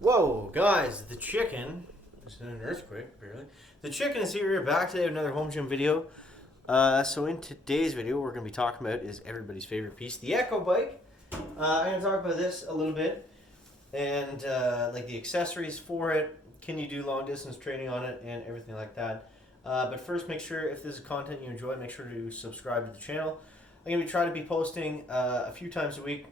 Whoa, guys, the chicken. There's an earthquake, apparently. The chicken is here. We're back today with another home gym video. So in today's video, what we're going to be talking about is everybody's favorite piece, the Echo bike. I'm going to talk about this a little bit and like the accessories for it. Can you do long distance training on it and everything like that? But first, make sure if this is content you enjoy, make sure to subscribe to the channel. I'm going to try to be posting a few times a week.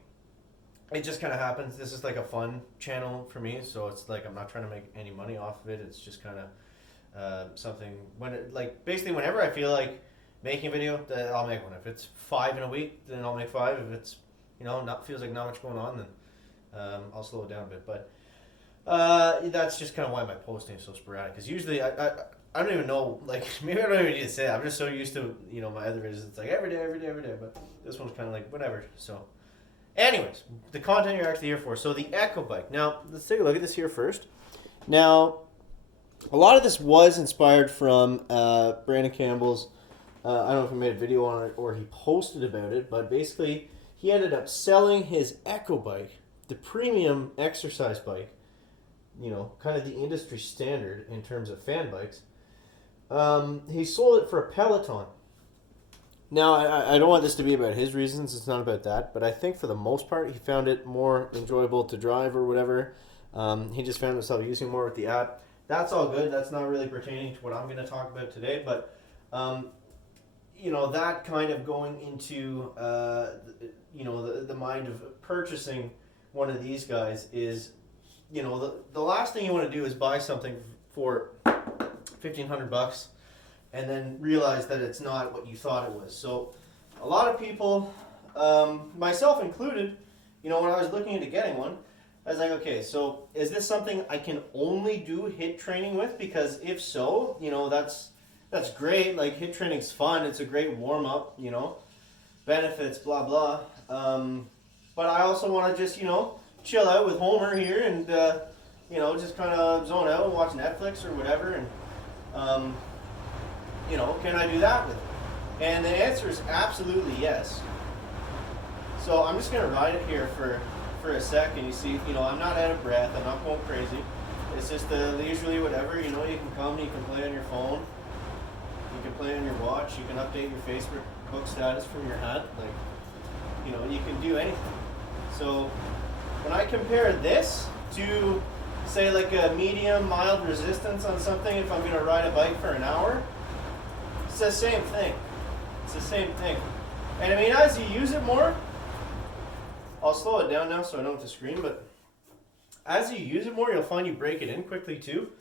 It just kind of happens. This is like a fun channel for me, so it's like I'm not trying to make any money off of it. It's just kind of something when it, like basically whenever I feel like making a video, then I'll make one. If it's 5 in a week, then I'll make 5. If it's not feels like not much going on, then I'll slow it down a bit. But that's just kind of why my posting is so sporadic. Because usually I don't even know, like maybe I don't even need to say it. I'm just so used to my other videos. It's like every day. But this one's kind of like whatever. So. Anyways, the content you're actually here for. So the Echo bike. Now, let's take a look at this here first. Now, a lot of this was inspired from Brandon Campbell's, I don't know if he made a video on it or he posted about it, but basically he ended up selling his Echo bike, the premium exercise bike, kind of the industry standard in terms of fan bikes. He sold it for a Peloton. Now, I don't want this to be about his reasons. It's not about that. But I think for the most part, he found it more enjoyable to drive or whatever. He just found himself using more with the app. That's all good. That's not really pertaining to what I'm going to talk about today. But, that kind of going into, the mind of purchasing one of these guys is, the last thing you want to do is buy something for $1,500 and then realize that it's not what you thought it was. So a lot of people, myself included, when I was looking into getting one, I was like, okay, so is this something I can only do HIIT training with? Because if so, that's great. Like HIIT training's fun. It's a great warm-up, benefits, blah, blah. But I also want to just, chill out with Homer here and, just kind of zone out and watch Netflix or whatever. And, can I do that with it? And the answer is absolutely yes. So I'm just going to ride it here for a second. You see, I'm not out of breath. I'm not going crazy. It's just leisurely whatever. You can come, you can play on your phone. You can play on your watch. You can update your Facebook status from your hat. You can do anything. So when I compare this to, say, like a medium, mild resistance on something, if I'm going to ride a bike for an hour, it's the same thing. It's the same thing. And I mean, as you use it more, I'll slow it down now so I don't have to scream, but as you use it more, you'll find you break it in quickly too.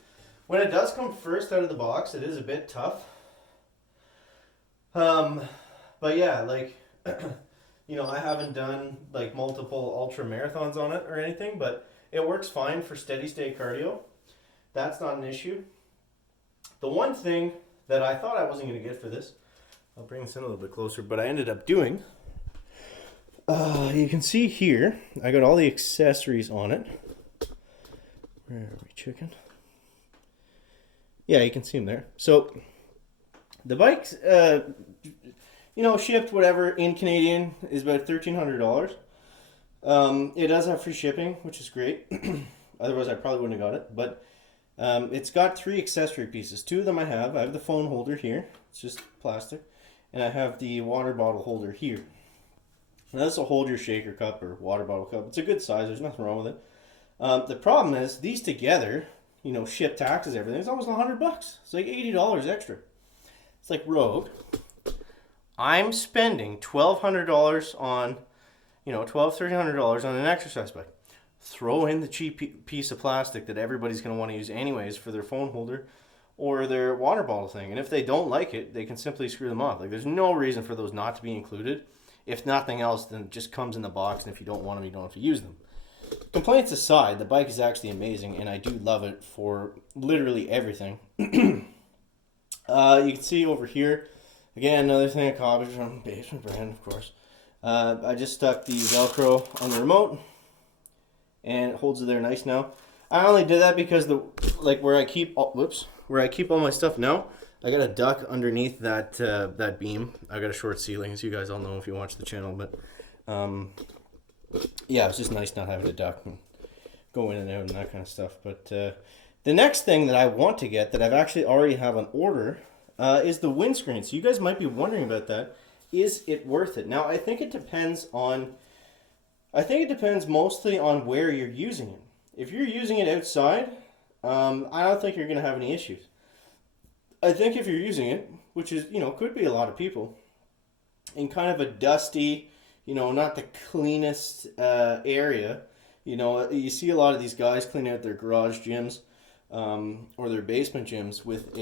When it does come first out of the box, it is a bit tough. But yeah, I haven't done like multiple ultra marathons on it or anything, but it works fine for steady state cardio. That's not an issue. The one thing that I thought I wasn't going to get for this, I'll bring this in a little bit closer, but I ended up doing, you can see here, I got all the accessories on it. Where are we, chicken? Yeah, you can see them there. So the bike's, shipped whatever in Canadian is about $1,300. It does have free shipping, which is great. Otherwise, I probably wouldn't have got it. But it's got 3 accessory pieces. 2 of them I have. I have the phone holder here. It's just plastic. And I have the water bottle holder here. Now this will hold your shaker cup or water bottle cup. It's a good size. There's nothing wrong with it. The problem is these together, ship, taxes, everything, it's almost $100. It's like $80 extra. It's like Rogue. I'm spending $1,200 on, $1,300 on an exercise bike. Throw in the cheap piece of plastic that everybody's going to want to use anyways for their phone holder or their water bottle thing. And if they don't like it, they can simply screw them off. Like, there's no reason for those not to be included. If nothing else, then it just comes in the box, and if you don't want them, you don't have to use them. Complaints aside, the bike is actually amazing, and I do love it for literally everything. You can see over here, again, another thing I copied from Basement Brand, of course. I just stuck the Velcro on the remote, and it holds it there nice now. I only did that because where I keep all my stuff now, I got a duct underneath that beam. I got a short ceiling, as you guys all know if you watch the channel. But yeah, it's just nice not having a duct and go in and out and that kind of stuff. But the next thing that I want to get that I've actually already have on order is the windscreen. So you guys might be wondering about that. Is it worth it? Now, I think it depends mostly on where you're using it. If you're using it outside, I don't think you're going to have any issues. I think if you're using it, which is, could be a lot of people, in kind of a dusty, not the cleanest area, you see a lot of these guys cleaning out their garage gyms or their basement gyms with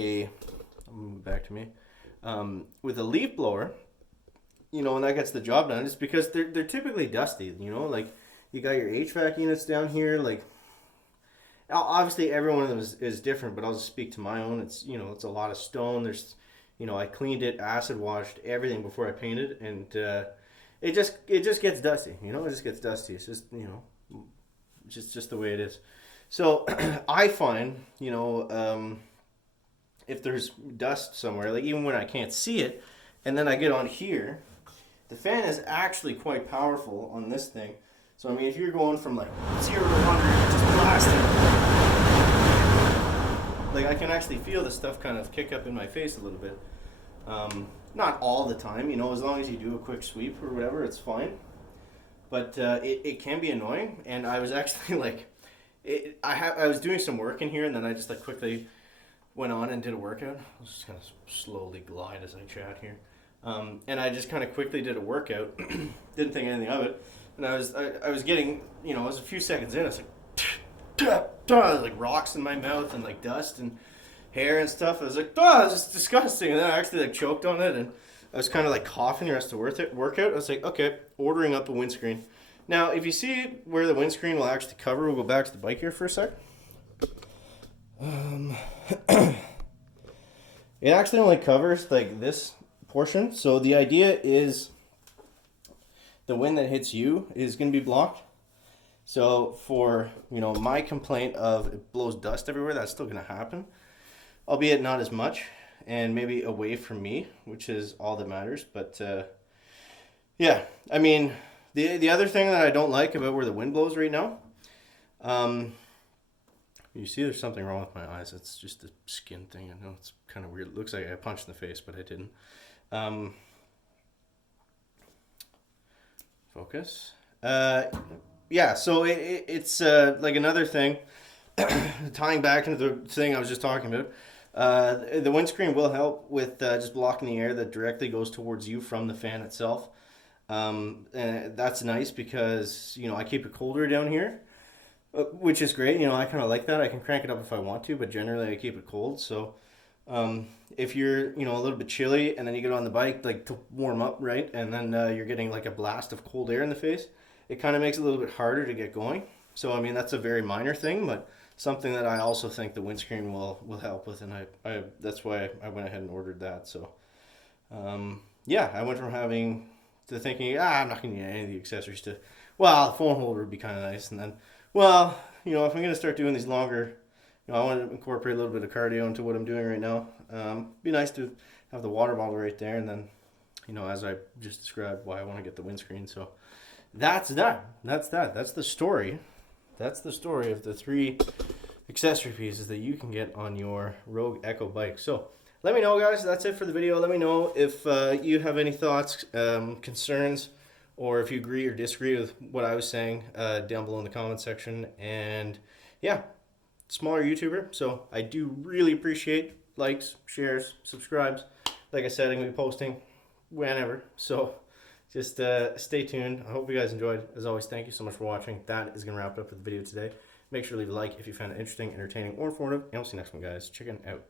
with a leaf blower, and that gets the job done. It's because they're typically dusty, like you got your HVAC units down here, like obviously every one of them is different, but I'll just speak to my own. It's, it's a lot of stone. There's, I cleaned it, acid washed everything before I painted, and it just gets dusty, it just gets dusty. It's just, just the way it is. So I find, if there's dust somewhere, like even when I can't see it, and then I get on here, the fan is actually quite powerful on this thing. So, I mean, if you're going from like 0 to 100, just blasting, like I can actually feel the stuff kind of kick up in my face a little bit. Not all the time, as long as you do a quick sweep or whatever, it's fine. But it can be annoying, and I was actually like, I was doing some work in here, and then I just like quickly went on and did a workout. I'll just kind of slowly glide as I chat here. And I just kind of quickly did a workout, didn't think anything of it. And I was getting, I was a few seconds in, I was like rocks in my mouth and like dust and hair and stuff. I was like, it's just disgusting. And then I actually like choked on it, and I was kind of like coughing the rest of the workout. I was like, okay, ordering up a windscreen. Now, if you see where the windscreen will actually cover, we'll go back to the bike here for a sec. It actually only covers like this portion. So the idea is the wind that hits you is going to be blocked. So for, my complaint of it blows dust everywhere, that's still going to happen. Albeit not as much, and maybe away from me, which is all that matters. But yeah, I mean, the other thing that I don't like about where the wind blows right now, you see there's something wrong with my eyes. It's just a skin thing. I know it's kind of weird. It looks like I punched in the face, but I didn't. Focus. Yeah, so it's like another thing, tying back into the thing I was just talking about. The windscreen will help with just blocking the air that directly goes towards you from the fan itself. And that's nice because, I keep it colder down here, which is great. I kind of like that. I can crank it up if I want to, but generally I keep it cold. So if you're, a little bit chilly and then you get on the bike, like to warm up, right? And then you're getting like a blast of cold air in the face. It kind of makes it a little bit harder to get going. So, I mean, that's a very minor thing, but something that I also think the windscreen will help with. And I that's why I went ahead and ordered that. So, yeah, I went from thinking, I'm not going to need any of the accessories to, the phone holder would be kind of nice. And then, if I'm going to start doing these longer, I want to incorporate a little bit of cardio into what I'm doing right now. Be nice to have the water bottle right there. And then, as I just described, why I want to get the windscreen. So that's that. That's the story. That's the story of the 3 accessory pieces that you can get on your Rogue Echo bike. So let me know, guys. That's it for the video. Let me know if you have any thoughts, concerns, or if you agree or disagree with what I was saying down below in the comment section. And yeah, smaller YouTuber, so I do really appreciate likes, shares, subscribes. Like I said, I'm going to be posting whenever, so just stay tuned. I hope you guys enjoyed. As always, thank you so much for watching. That is going to wrap it up with the video today. Make sure to leave a like if you found it interesting, entertaining, or informative, and we'll see you next one, guys. Chicken out.